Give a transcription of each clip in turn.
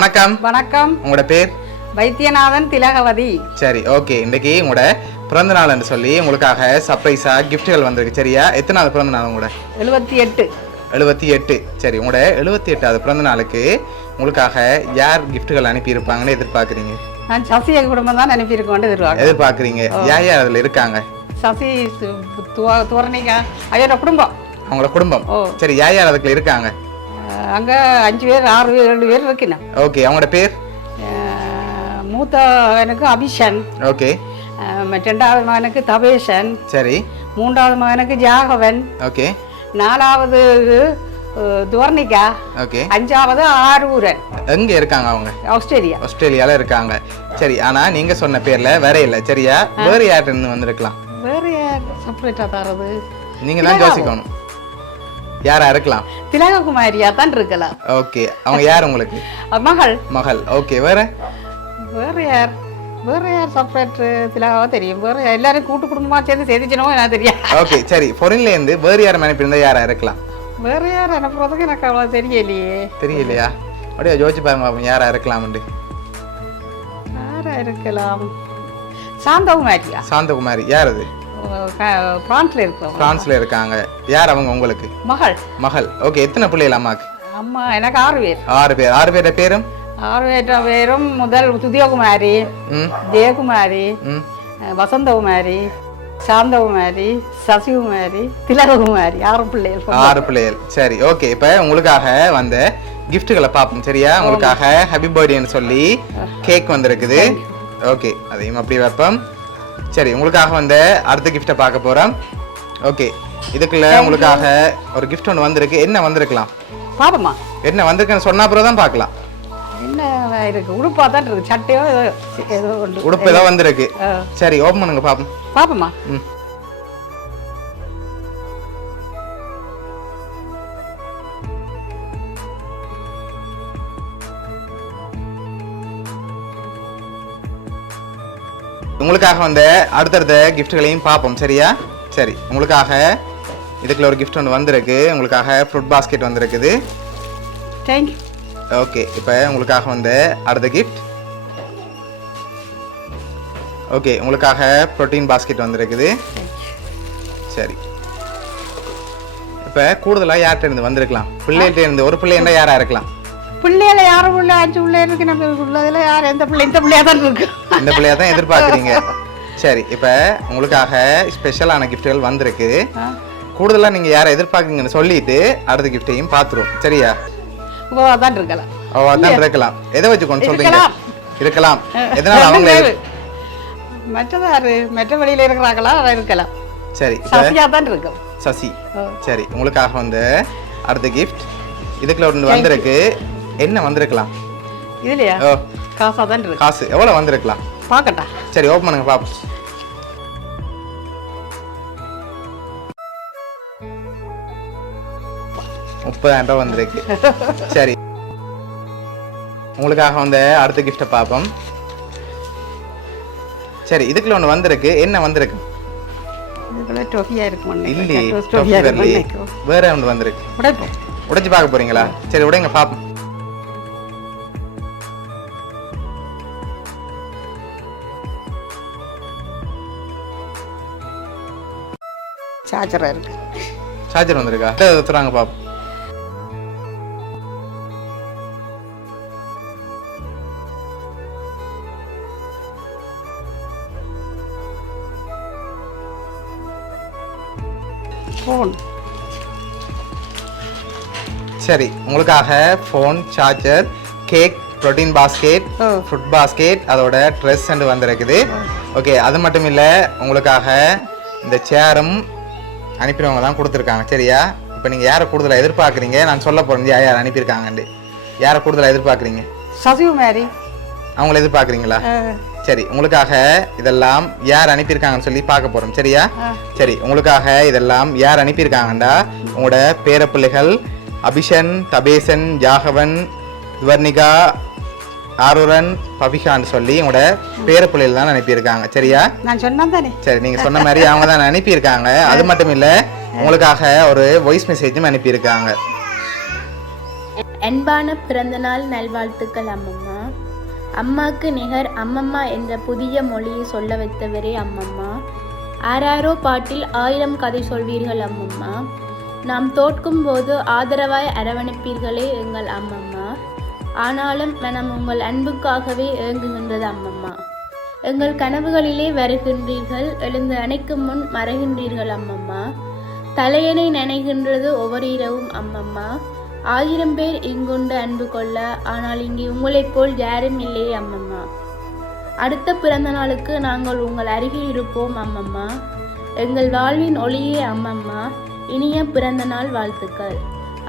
வணக்கம். வணக்கம். உங்களோட பேர்? வைத்தியநாதன் திலகவதி. சரி, ஓகே. இன்னைக்கு உங்களோட பிறந்த நாள்னு சொல்லி உங்களுக்காக சர்ப்ரைஸா கிஃப்ட்கள் வந்திருக்கு. சரியா? எத்தனாவது பிறந்த நாள் உங்களோட? 78. 78. சரி, உங்களோட 78வது பிறந்த நாளுக்கு உங்களுக்காக யார் கிஃப்ட்கள் அனுப்பி இருப்பாங்கன்னு எதிர்பார்க்குறீங்க? நான் சசிய குடும்பம் தான் அனுப்பியிருக்கோம் எதிர்பார்க்குறீங்க. யார் யார் அதில் இருக்காங்க? சசி துவரணிகா ஐயோட குடும்பம். அவங்களோட குடும்பம். சரி, யார் யார் அதுக்குள்ள இருக்காங்க? அங்கே 5 பேர் 6 பேர் 7 பேர் இருக்கணும். ஓகே. அவங்களோட பேர்? மூத்த மகனுக்கு அபிஷன். ஓகே. 2வது மகனுக்கு தபேஷன். சரி. 3வது மகனுக்கு ஜாகவன். ஓகே. 4வது துவர்ணிகா. ஓகே. 5வது ஆரூரன். எங்க இருக்காங்க அவங்க? ஆஸ்திரேலியால இருக்காங்க. சரி, ஆனா நீங்க சொன்ன பேர்ல வேற இல்ல. சரியா? வேற யார்கிட்ட வந்திருக்கலாம்? வேற யார் செப்பரேட்டா தரது? நீங்க தான் யோசிக்கணும். யாரா இருக்கலாம்? திலககுமாரியா தான் இருக்கலாம். ஓகே. அவங்க யார் உங்களுக்கு? மகள். ஓகே. வேற யார் செப்பரேட் திலகாவா தெரியும். வேற எல்லாரும் கூட்டு குடும்பமா சேர்ந்து செய்திச்சனோ எனக்கு தெரியும். ஓகே. சரி, ஃபாரின்ல இருந்து வேற யார் அனுப்பியிருந்தா யாரா இருக்கலாம்? வேற யார் அனுப்புறதுக்கு எனக்கு அவ்வளவு தெரியலையா? அப்படியே யோசிச்சு பாருங்க யாரா இருக்கலாம்னு. யாரா இருக்கலாம்? சாந்தகுமாரி. யார் அது? பிரான்ஸ்ல இருக்காங்க. யார் அவங்க உங்களுக்கு? மகள். ஓகே. எத்தனை பிள்ளைகள் அம்மாக்கு? அம்மா எனக்கு 6 பேர். 6 பேர். 6 பேரோட பேரும்? 6 பேரும் முதல் துதியகுமாரி, ஜெயகுமாரி, வசந்தகுமாரி, சாந்தகுமாரி, சசிகுமாரி, திலககுமாரி. 6 பிள்ளைகள். சரி, ஓகே. இப்ப உங்களுக்காக வந்த கிஃப்ட்களை பார்ப்போம். சரியா? உங்களுக்காக ஹாப்பி பர்த்டேன்னு சொல்லி கேக் வந்திருக்குது. ஓகே, அதையும் அப்படி வைப்போம். சரி, உங்களுக்காக வந்து அடுத்த கிஃப்டை பார்க்க போறோம். ஓகே. இதுக்குள்ள உங்களுக்காக ஒரு கிஃப்ட் ஒன்று வந்திருக்கு. என்ன வந்திருக்கலாம்? பாப்பமா. என்ன வந்திருக்குன்னு சொன்ன அப்புறம் தான் பார்க்கலாம். என்ன இருக்கு? உடுப்பா தான் இருக்கு. சட்டையோ ஏதோ ஒன்று. உடுப்பு ஏதோ வந்திருக்கு. சரி, ஓபன் பண்ணுங்க பாப்போம். பாப்பமா. உங்களுக்காக வந்து அடுத்தடுத்த கிஃப்ட்களையும் பார்ப்போம். சரியா? சரி, உங்களுக்காக இதுக்குள்ள ஒரு கிஃப்ட் ஒன்று வந்திருக்கு. உங்களுக்காக ஃப்ரூட் பாஸ்கெட் வந்திருக்குது. தேங்க்யூ. ஓகே. இப்போ உங்களுக்காக வந்து அடுத்த கிஃப்ட். ஓகே. உங்களுக்காக ப்ரோட்டீன் பாஸ்கெட் வந்திருக்குது. சரி, இப்போ கூடுதலாக யார்கிட்ட இருந்து வந்திருக்கலாம்? பிள்ளைகிட்ட இருந்து. ஒரு பிள்ளைன்னா யாரா இருக்கலாம்? பிள்ளையில யாரும் உள்ள 5 பிள்ளை இருக்கு. நம்ம உள்ளதுல யார் எந்த பிள்ளை? இந்த பிள்ளையா தான் இருக்கு. இந்த பிள்ளையா தான் எதிர்பார்க்குறீங்க. சரி, இப்போ உங்களுக்காக ஸ்பெஷலான கிஃப்ட்கள் வந்திருக்கு. கூடுதலாக நீங்கள் யாரை எதிர்பார்க்குறீங்கன்னு சொல்லிட்டு அடுத்த கிஃப்டையும் பார்த்துருவோம். சரியா? அதான் இருக்கலாம். எதை வச்சு கொண்டு சொல்றீங்க? இருக்கலாம். எதனால அவங்க மற்ற வழியில இருக்கிறாங்களா? இருக்கலாம். சரி, சசியா தான் இருக்கும். சசி. சரி, உங்களுக்காக வந்து அடுத்த கிஃப்ட். இதுக்குள்ள ஒன்று வந்திருக்கு. என்ன வந்திருக்கலாம்? இதுலயா? காசா தான் இருக்கு. காசு எவ்வளவு வந்திருக்கலாம்? பாக்கட்டா? சரி, ஓபன் பண்ணுங்க பாப்போம். $30,000 வந்திருக்கு. சரி, உங்களுக்காக வந்து அடுத்த கிஃப்டை பார்ப்போம். சரி, இதுக்குள்ள ஒன்று வந்திருக்கு. என்ன வந்திருக்கு? இதுக்குள்ள டோஃபியா இருக்கும். இல்லையே, வேற ஒன்று வந்திருக்கு. உடைச்சு பார்க்க போறீங்களா? சரி, உடைங்க பாப்போம். சார்ஜர் வந்திருக்கா? எடுத்துறாங்க பாப்போம். ஃபோன். சரி, உங்களுக்காக phone, charger, cake, protein basket, fruit basket, அதோட ட்ரெஸ் அண்ட் வந்திருக்குது. ஓகே. அது மட்டும் இல்லை, உங்களுக்காக இந்த சேரும் அனுப்பினவங்க தான் கொடுத்துருக்காங்க. சரியா? இப்போ நீங்கள் யாரை கூடுதலாக எதிர்பார்க்குறீங்க? நான் சொல்ல போகிறேன் யார் அனுப்பியிருக்காங்கன்னு. யாரை கூடுதலாக எதிர்பார்க்குறீங்க? சசிகுமாரி. அவங்கள எதிர்பார்க்குறீங்களா? சரி, உங்களுக்காக இதெல்லாம் யார் அனுப்பியிருக்காங்கன்னு சொல்லி பார்க்க போகிறோம். சரியா? சரி, உங்களுக்காக இதெல்லாம் யார் அனுப்பியிருக்காங்கண்டா உங்களோட பேரப்பிள்ளைகள் அபிஷன், தபேசன், ஜாகவன், துவர்ணிகா, ஆரூரன், பபிகான்னு சொல்லி உங்களோட பேரப்பிள்ளைகள் தான் அனுப்பியிருக்காங்க. சரியா? நான் சொன்னேன் தானே. சரி, நீங்கள் சொன்ன மாதிரி அவங்க தான் அனுப்பியிருக்காங்க. அது மட்டும் இல்லை, உங்களுக்காக ஒரு வாய்ஸ் மெசேஜும் அனுப்பியிருக்காங்க. அன்பான பிறந்தநாள் நல்வாழ்த்துக்கள் அம்மம்மா. அம்மாக்கு நிகர் அம்மம்மா என்ற புதிய மொழியை சொல்ல வைத்தவரே அம்மம்மா. ஆராரோ பாட்டில் 1000 கதை சொல்வீர்கள் அம்மம்மா. நாம் தோற்கும் போது ஆதரவாய் அரவணைப்பீர்களே எங்கள் அம்மம்மா. ஆனாலும் மனம் உங்கள் அன்புக்காகவே ஏங்குகின்றது அம்மம்மா. எங்கள் கனவுகளிலே வருகின்றீர்கள், எழுந்து அணைக்கும் முன் மறைகின்றீர்கள் அம்மம்மா. தலையணை நனைகின்றது ஒவ்வொரு இரவும் அம்மம்மா. 1000 பேர் இங்குண்டு அன்பு கொள்ள, ஆனால் இங்கே உங்களைப் போல் யாரும் இல்லையே அம்மம்மா. அடுத்த பிறந்த நாளுக்கு நாங்கள் உங்கள் அருகில் இருப்போம் அம்மம்மா. எங்கள் வாழ்வின் ஒளியே அம்மம்மா. இனிய பிறந்த நாள் வாழ்த்துக்கள்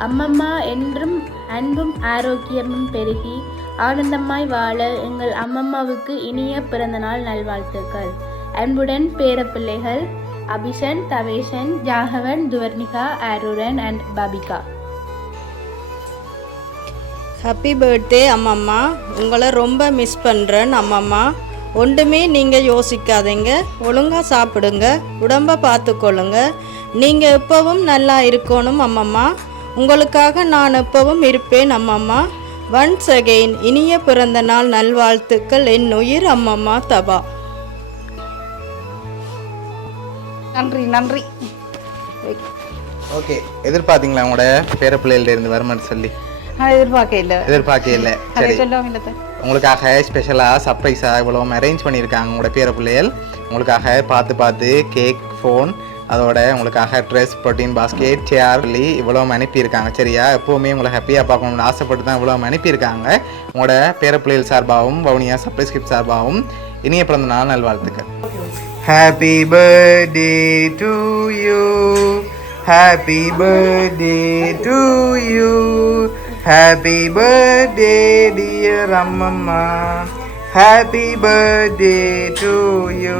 அம்மம்மா. என்றும் அன்பும் ஆரோக்கியமும் பெருகி ஆனந்தமாய் வாழ எங்கள் அம்மம்மாவுக்கு இனிய பிறந்த நாள் நல்வாழ்த்துக்கள். அன்புடன் பேரப்பிள்ளைகள் அபிஷன், தவேஷன், ஜாகவன், துவர்ணிகா, ஆருரன் அண்ட் பாபிகா. ஹாப்பி பர்த்டே அம்மம்மா. உங்களை ரொம்ப மிஸ் பண்ணுறேன் அம்மம்மா. ஒன்றுமே நீங்கள் யோசிக்காதீங்க, ஒழுங்காக சாப்பிடுங்க, உடம்பை பார்த்துக்கொள்ளுங்க. நீங்கள் எப்பவும் நல்லா இருக்கணும் அம்மம்மா. உங்களுக்காக நான் எப்பவும் இருப்பேன் அம்மம்மா. ஒன்ஸ் அகெயின் இனிய பிறந்த நாள் நல்வாழ்த்துக்கள் என் உயிர் அம்மம்மா தபா. நன்றி நன்றி. ஓகே, எதிர்பார்த்தீங்களா உங்களோட பேரப்பிள்ளைகள்ட்ட இருந்து வருமானு சொல்லி? எதிர்பார்க்க இல்லை. சரி, உங்களுக்காக ஸ்பெஷலாக சர்ப்ரைஸாக இவ்வளோ அரேஞ்ச் பண்ணியிருக்காங்க உங்களோட பேரப்பிள்ளைகள். உங்களுக்காக பார்த்து கேக், ஃபோன், அதோட உங்களுக்காக ட்ரெஸ், ப்ரோட்டீன் பாஸ்கெட், சேர் சொல்லி இவ்வளோ அனுப்பியிருக்காங்க. சரியா, எப்போவுமே உங்களை ஹாப்பியாக பார்க்கணும்னு ஆசைப்பட்டு தான் இவ்வளோ அனுப்பியிருக்காங்க. உங்களோட பேரப்பிள்ளைகள் சார்பாகவும் வவுனியா சர்ப்ரைஸ் கிஃப்ட் சார்பாகவும் இனிய பிறந்த நாள் நல்வாழ்த்துக்கள். Happy birthday to you, happy birthday to you, happy birthday dear அம்மம்மா, ஹாப்பி பர்த்டே டு யூ.